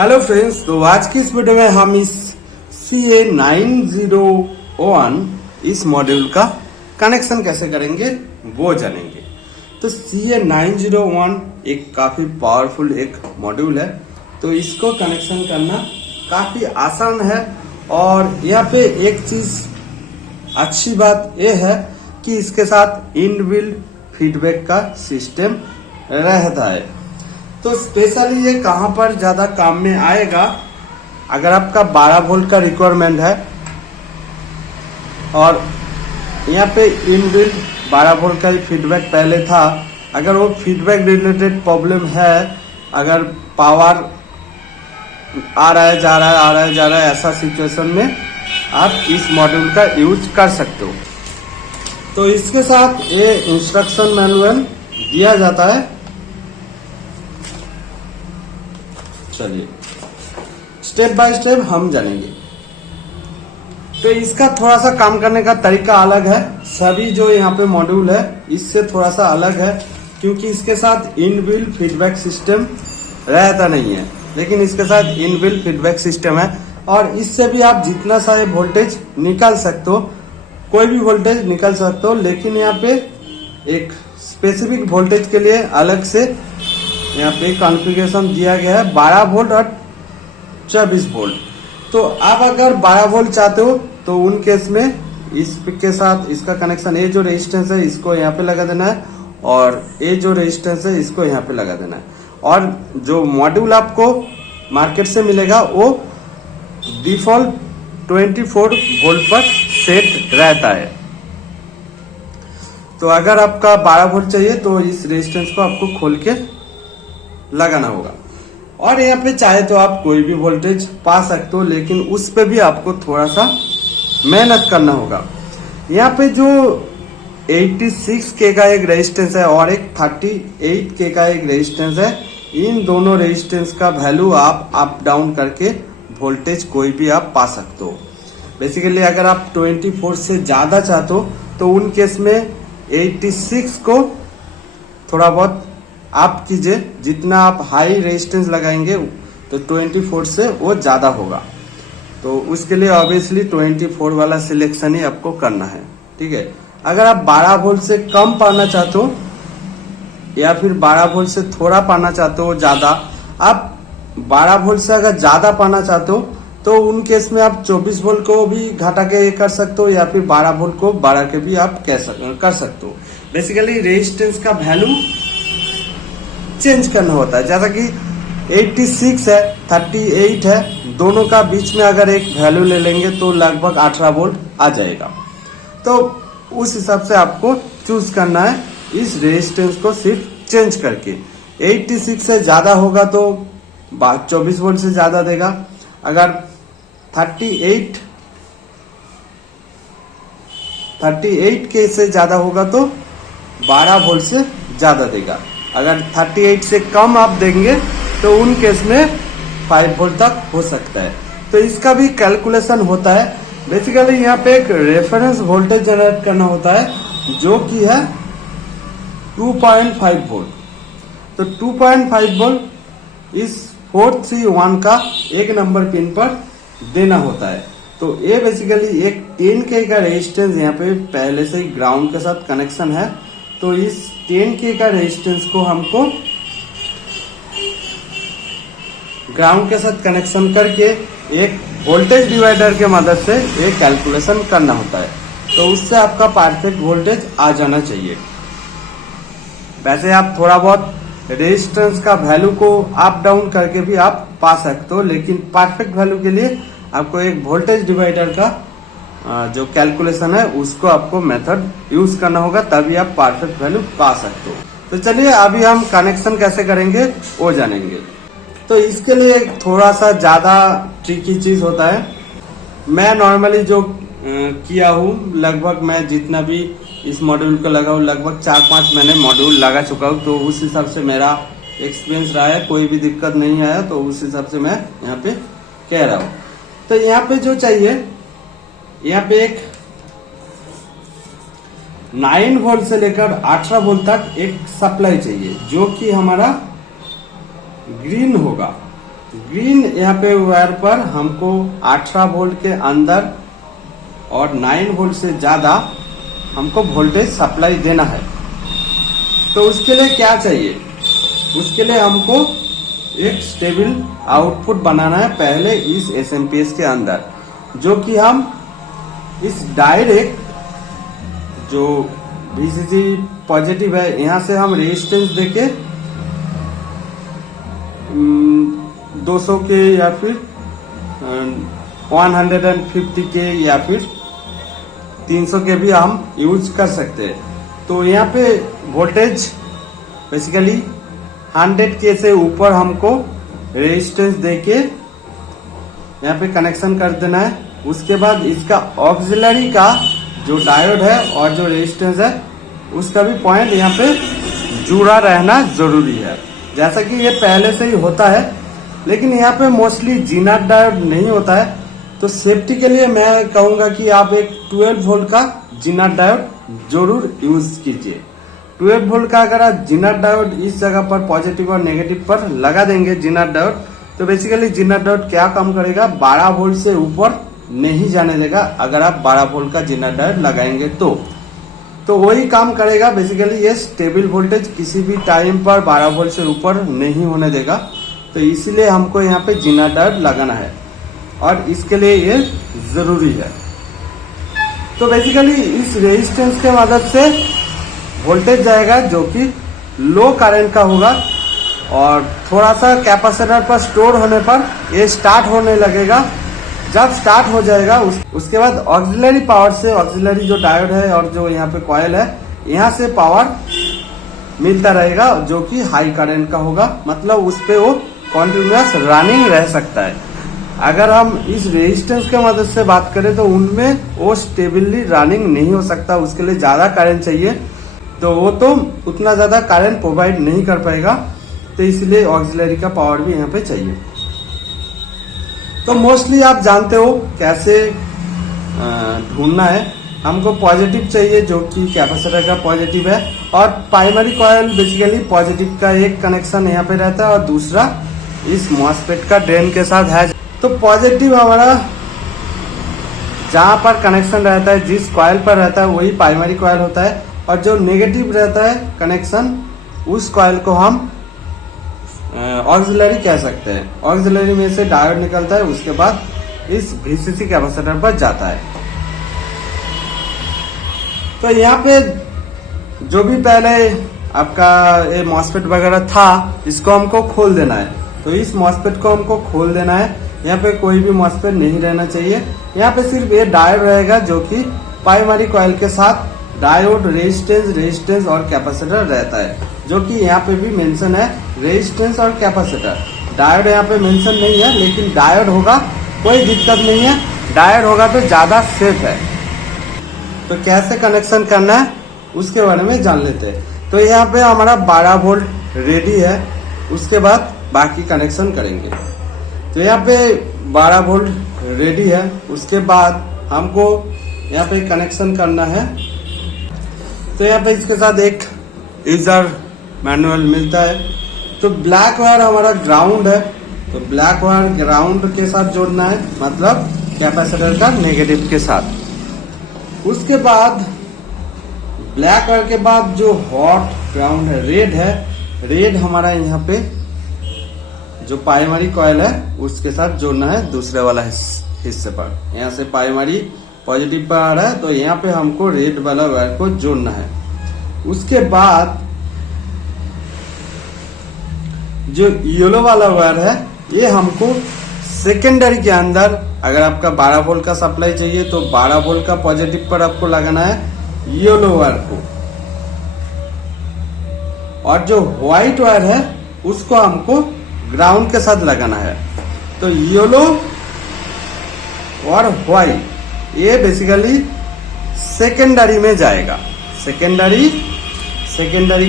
Hello friends, तो आज की इस वीडियो में हम इस CA901 इस मॉड्यूल का कनेक्शन कैसे करेंगे वो जानेंगे। तो CA901 एक काफ़ी पावरफुल एक मॉड्यूल है, तो इसको कनेक्शन करना काफ़ी आसान है। और यहाँ पे एक चीज़ अच्छी बात यह है कि इसके साथ इनबिल्ट फीडबैक का सिस्टम रहता है। तो स्पेशली ये कहाँ पर ज़्यादा काम में आएगा, अगर आपका 12 वोल्ट का रिक्वायरमेंट है और यहाँ पे इनबिल्ट 12 वोल्ट का ही फीडबैक पहले था, अगर वो फीडबैक रिलेटेड प्रॉब्लम है, अगर पावर आ रहा है जा रहा है आ रहा है जा रहा है, ऐसा सिचुएशन में आप इस मॉड्यूल का यूज कर सकते हो। तो इसके साथ ये इंस्ट्रक्शन मैनुअल दिया जाता है। चलिए स्टेप बाय स्टेप हम जानेंगे। तो इसका थोड़ा सा काम करने का तरीका अलग है, सभी जो यहाँ पे मॉड्यूल है इससे थोड़ा सा अलग है, क्योंकि इसके साथ इनबिल्ट फीडबैक सिस्टम रहता नहीं है, लेकिन इसके साथ इनबिल्ट फीडबैक सिस्टम है और इससे भी आप जितना सा वोल्टेज निकाल सकते हो, कोई भी वोल्टेज निकाल सकते हो। लेकिन यहाँ पे एक स्पेसिफिक वोल्टेज के लिए अलग से यहाँ पे कॉन्फ़िगरेशन दिया गया है, 12 वोल्ट और 24 वोल्ट। तो आप अगर 12 वोल्ट चाहते हो तो उन केस में इसके साथ इसका कनेक्शन, ये जो रेजिस्टेंस है इसको यहाँ पे लगा देना है और ये जो रेजिस्टेंस है इसको यहाँ पे लगा देना है। और जो मॉड्यूल आपको मार्केट से मिलेगा वो डिफॉल्ट 24 वोल्ट पर सेट रहता है। तो अगर आपका 12 वोल्ट चाहिए तो इस रेजिस्टेंस को आपको खोल के लगाना होगा। और यहाँ पे चाहे तो आप कोई भी वोल्टेज पा सकते हो, लेकिन उस पे भी आपको थोड़ा सा मेहनत करना होगा। यहाँ पे जो 86K का एक रेजिस्टेंस है और एक 38K का एक रेजिस्टेंस है, इन दोनों रेजिस्टेंस का वैल्यू आप अप डाउन करके वोल्टेज कोई भी आप पा सकते हो। बेसिकली अगर आप 24 से ज़्यादा चाहते हो तो उन केस में 86 को थोड़ा बहुत आप कीजिए, जितना आप हाई रेजिस्टेंस लगाएंगे तो 24 से वो ज़्यादा होगा। तो उसके लिए ऑब्वियसली 24 वाला सिलेक्शन ही आपको करना है, ठीक है। अगर आप 12 वोल्ट से कम पाना चाहते हो या फिर 12 वोल्ट से थोड़ा पाना चाहते हो ज़्यादा, आप 12 वोल्ट से अगर ज़्यादा पाना चाहते हो तो उन केस में आप 24 वोल्ट को भी घटा के कर सकते हो या फिर 12 वोल्ट को बढ़ा के भी आप कर सकते हो। बेसिकली रेजिस्टेंस का वैल्यू चेंज करना होता है, जैसा कि 86 है 38 है, दोनों का बीच में अगर एक वैल्यू ले लेंगे तो लगभग 18 वोल्ट आ जाएगा। तो उस हिसाब से आपको चूज करना है इस रेजिस्टेंस को सिर्फ चेंज करके। 86 से ज़्यादा होगा तो 24 वोल्ट से ज़्यादा देगा, अगर 38 के से ज़्यादा होगा तो 12 वोल्ट से ज़्यादा देगा। अगर 38 से कम आप देंगे तो उन केस में 5 वोल्ट तक हो सकता है। तो इसका भी कैलकुलेशन होता है। बेसिकली यहाँ पे एक रेफरेंस वोल्टेज जनरेट करना होता है जो कि है 2.5 वोल्ट। तो 2.5 वोल्ट इस 431 का एक नंबर पिन पर देना होता है। तो ये बेसिकली एक 10K का रेजिस्टेंस यहाँ पे पहले से ही ग्राउंड के साथ कनेक्शन है। तो इस 10K का रेजिस्टेंस को हमको ग्राउंड के साथ कनेक्शन करके एक वोल्टेज डिवाइडर के मदद से एक कैलकुलेशन करना होता है। तो उससे आपका परफेक्ट वोल्टेज आ जाना चाहिए। वैसे आप थोड़ा बहुत रेजिस्टेंस का वैल्यू को अप डाउन करके भी आप पा सकते हो, लेकिन परफेक्ट वैल्यू के लिए आपको एक वोल्टेज डिवाइडर का जो कैलकुलेशन है उसको आपको मेथड यूज करना होगा, तभी आप परफेक्ट वैल्यू पा सकते हो। तो चलिए अभी हम कनेक्शन कैसे करेंगे वो जानेंगे। तो इसके लिए थोड़ा सा ज़्यादा ट्रिकी चीज़ होता है। मैं नॉर्मली जो किया हूँ, लगभग मैं जितना भी इस मॉड्यूल को लगा हूँ, लगभग 4-5 महीने मॉड्यूल लगा चुका हूँ। तो उस हिसाब से मेरा एक्सपीरियंस रहा है, कोई भी दिक्कत नहीं आया। तो उस हिसाब से मैं यहाँ पे कह रहा हूँ। तो यहाँ पे जो चाहिए, यहाँ पे एक 9 वोल्ट से लेकर 18 वोल्ट तक एक सप्लाई चाहिए जो कि हमारा ग्रीन होगा। ग्रीन यहाँ पे वायर पर हमको 18 वोल्ट के अंदर और 9 वोल्ट से ज्यादा हमको वोल्टेज सप्लाई देना है। तो उसके लिए क्या चाहिए, उसके लिए हमको एक स्टेबल आउटपुट बनाना है पहले इस SMPS के अंदर, जो कि हम इस डायरेक्ट जो VCC पॉजिटिव है यहाँ से हम रेजिस्टेंस देके 200 के या फिर 150 के या फिर 300 के भी हम यूज कर सकते हैं। तो यहाँ पे वोल्टेज बेसिकली 100 के से ऊपर हमको रेजिस्टेंस देके यहाँ पे कनेक्शन कर देना है। उसके बाद इसका ऑक्सिलरी का जो डायोड है और जो रेजिस्टेंस है उसका भी पॉइंट यहाँ पे जुड़ा रहना जरूरी है, जैसा कि ये पहले से ही होता है। लेकिन यहाँ पे मोस्टली जीनर डायोड नहीं होता है, तो सेफ्टी के लिए मैं कहूंगा कि आप एक 12 वोल्ट का जीनर डायोड जरूर यूज कीजिए। 12 वोल्ट का अगर आप जीनर डायोड इस जगह पर पॉजिटिव और नेगेटिव पर लगा देंगे जीनर डायोड, तो बेसिकली जीनर डायोड क्या काम करेगा, 12 वोल्ट से ऊपर नहीं जाने देगा। अगर आप 12 वोल्ट का जीनर डायोड लगाएंगे तो वही काम करेगा। बेसिकली ये स्टेबल वोल्टेज किसी भी टाइम पर 12 वोल्ट से ऊपर नहीं होने देगा। तो इसीलिए हमको यहाँ पे जीनर डायोड लगाना है और इसके लिए ये जरूरी है। तो बेसिकली इस रेजिस्टेंस के मदद से वोल्टेज जाएगा जो कि लो करंट का होगा और थोड़ा सा कैपेसिटर पर स्टोर होने पर ये स्टार्ट होने लगेगा। जब स्टार्ट हो जाएगा उसके बाद ऑक्सिलरी पावर से, ऑक्सिलरी जो डायोड है और जो यहाँ पे कॉइल है यहाँ से पावर मिलता रहेगा जो कि हाई करंट का होगा, मतलब उस पे वो कॉन्टिन्यूअस रनिंग रह सकता है। अगर हम इस रेजिस्टेंस के मदद से बात करें तो उनमें वो स्टेबली रनिंग नहीं हो सकता, उसके लिए ज्यादा करंट चाहिए, तो वो तो उतना ज्यादा करंट प्रोवाइड नहीं कर पाएगा। तो इसलिए ऑक्सिलरी का पावर भी यहाँ पे चाहिए। तो मोस्टली आप जानते हो कैसे ढूंढना है। हमको पॉजिटिव चाहिए जो कि कैपेसिटर का पॉजिटिव है, और प्राइमरी कॉइल बेसिकली पॉजिटिव का एक कनेक्शन यहाँ पे रहता है और दूसरा इस मॉसफेट का ड्रेन के साथ है। तो पॉजिटिव हमारा जहाँ पर कनेक्शन रहता है, जिस कॉइल पर रहता है वही प्राइमरी कॉइल होता है, और जो नेगेटिव रहता है कनेक्शन उस कॉइल को हम ऑक्सिलरी कह सकते हैं। ऑक्सिलरी में से डायोड निकलता है, उसके बाद इस VCC कैपेसिटर पर जाता है। तो यहाँ पे जो भी पहले आपका ये मॉसफेट वगैरह था इसको हमको खोल देना है। तो इस मॉसफेट को हमको खोल देना है। यहाँ पे कोई भी मॉसफेट नहीं रहना चाहिए। यहाँ पे सिर्फ ये डायोड रहेगा जो कि प्राइमरी कॉइल के साथ डायोड, रेजिस्टेंस और कैपेसिटर रहता है, जो कि यहाँ पे भी मेंशन है रेजिस्टेंस और कैपेसिटर। डायोड यहाँ पे मेंशन नहीं है, लेकिन डायोड होगा कोई दिक्कत नहीं है, डायोड होगा तो ज्यादा सेफ है। तो कैसे कनेक्शन करना है उसके बारे में जान लेते हैं। तो यहाँ पे हमारा 12 वोल्ट रेडी है, उसके बाद बाकी कनेक्शन करेंगे। तो यहाँ पे 12 वोल्ट रेडी है, उसके बाद हमको यहाँ पे कनेक्शन करना है। तो यहाँ पे इसके साथ एक यूजर मैनुअल मिलता है। तो ब्लैक वायर हमारा ग्राउंड है, तो ब्लैक वायर ग्राउंड के साथ जोड़ना है, मतलब कैपेसिटर का नेगेटिव के साथ। उसके बाद ब्लैक वायर के बाद जो हॉट ग्राउंड है, रेड हमारा यहाँ पे जो प्राइमरी कॉइल है उसके साथ जोड़ना है दूसरे वाला हिस्से पर। यहाँ से प्राइमरी पॉजिटिव पर आ रहा है, तो यहाँ पे हमको रेड वाला वायर को जोड़ना है। उसके बाद जो येलो वाला वायर है ये हमको सेकेंडरी के अंदर, अगर आपका 12 वोल्ट का सप्लाई चाहिए तो 12 वोल्ट का पॉजिटिव पर आपको लगाना है येलो वायर को, और जो व्हाइट वायर है उसको हमको ग्राउंड के साथ लगाना है। तो येलो और व्हाइट ये बेसिकली सेकेंडरी में जाएगा। सेकेंडरी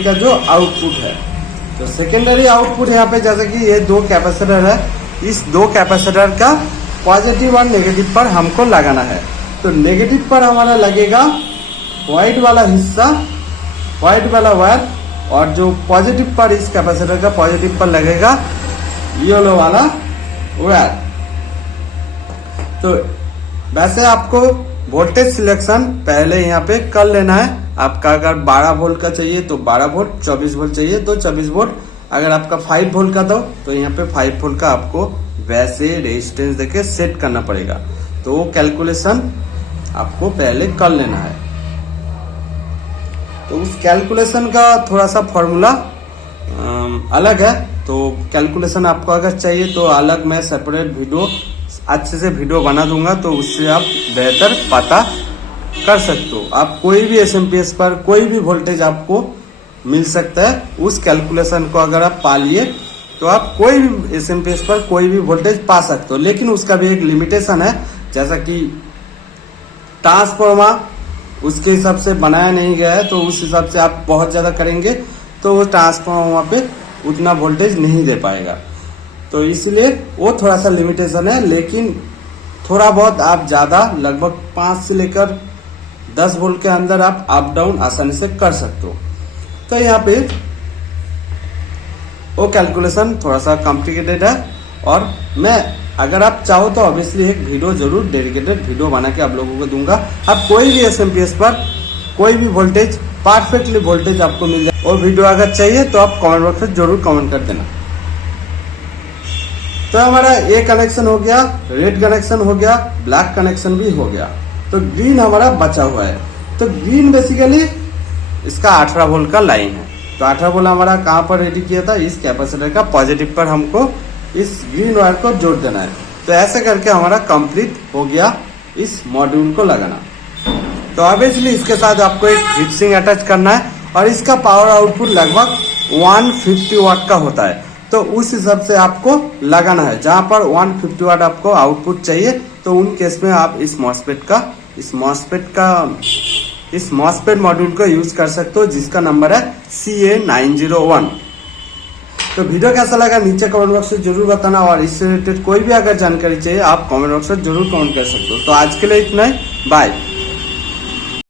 का जो आउटपुट है, तो सेकेंडरी आउटपुट यहाँ पे जैसे कि ये 2 कैपेसिटर है, इस 2 कैपेसिटर का पॉजिटिव और नेगेटिव पर हमको लगाना है। तो नेगेटिव पर हमारा लगेगा व्हाइट वाला हिस्सा, व्हाइट वाला वायर, और जो पॉजिटिव पर इस कैपेसिटर का पॉजिटिव पर लगेगा येलो वाला राइट। तो वैसे आपको वोल्टेज सिलेक्शन पहले यहाँ पे कर लेना है। आपका अगर 12 वोल्ट का चाहिए तो 12 वोल्ट, 24 वोल्ट चाहिए तो 24 वोल्ट, अगर आपका 5 वोल्ट का तो यहाँ पे 5 वोल्ट का आपको वैसे रेजिस्टेंस देके सेट करना पड़ेगा। तो वो कैलकुलेशन आपको पहले कर लेना है। तो उस कैलकुलेशन का थोड़ा सा फॉर्मूला अलग है। तो कैलकुलेशन आपको अगर चाहिए तो अलग मैं सेपरेट वीडियो अच्छे से वीडियो बना दूंगा, तो उससे आप बेहतर पता कर सकते हो। आप कोई भी एसएमपीएस पर कोई भी वोल्टेज आपको मिल सकता है। उस कैलकुलेशन को अगर आप पा लिए तो आप कोई भी एसएमपीएस पर कोई भी वोल्टेज पा सकते हो, लेकिन उसका भी एक लिमिटेशन है। जैसा कि ट्रांसफॉर्मर उसके हिसाब से बनाया नहीं गया है, तो उस हिसाब से आप बहुत ज़्यादा करेंगे तो वो ट्रांसफॉर्मर वहाँ पे उतना वोल्टेज नहीं दे पाएगा। तो इसलिए वो थोड़ा सा लिमिटेशन है, लेकिन थोड़ा बहुत आप ज़्यादा लगभग 5 से लेकर 10 वोल्ट के अंदर आप अप डाउन आसानी से कर सकते हो। तो यहाँ पे वो कैलकुलेशन थोड़ा सा कॉम्प्लिकेटेड है, और मैं अगर आप चाहो तो ऑब्वियसली एक वीडियो जरूर डेडिकेटेड वीडियो बना के आप लोगों को दूंगा। आप कोई भी एसएमपीएस पर कोई भी वोल्टेज परफेक्टली वोल्टेज आपको मिल जाए। और वीडियो अगर चाहिए तो आप कमेंट बॉक्स में जरूर कमेंट कर देना। तो हमारा ये कनेक्शन हो गया, रेड कनेक्शन हो गया, ब्लैक कनेक्शन भी हो गया। तो ग्रीन हमारा बचा हुआ है। तो ग्रीन बेसिकली इसका 18 वोल्ट का लाइन है। तो 18 वोल्ट हमारा कहाँ पर रेडी किया था, इस कैपेसिटर का पॉजिटिव पर हमको इस ग्रीन वायर को जोड़ देना है। तो ऐसे करके हमारा कंप्लीट हो गया इस मॉड्यूल को लगाना। तो ऑब्वियसली इसके साथ आपको एक हीट सिंक अटैच करना है, और इसका पावर आउटपुट लगभग 150 वाट का होता है। तो उस हिसाब से आपको लगाना है। जहां पर 150 वाट आपको आउटपुट चाहिए, तो उन केस में आप इस मॉसफेट मॉड्यूल को यूज कर सकते हो, जिसका नंबर है CA901। तो वीडियो कैसा लगा नीचे कमेंट बॉक्स में जरूर बताना, और इससे रिलेटेड कोई भी अगर जानकारी चाहिए आप कमेंट बॉक्स में जरूर कमेंट कर सकते हो। तो आज के लिए इतना ही, बाय।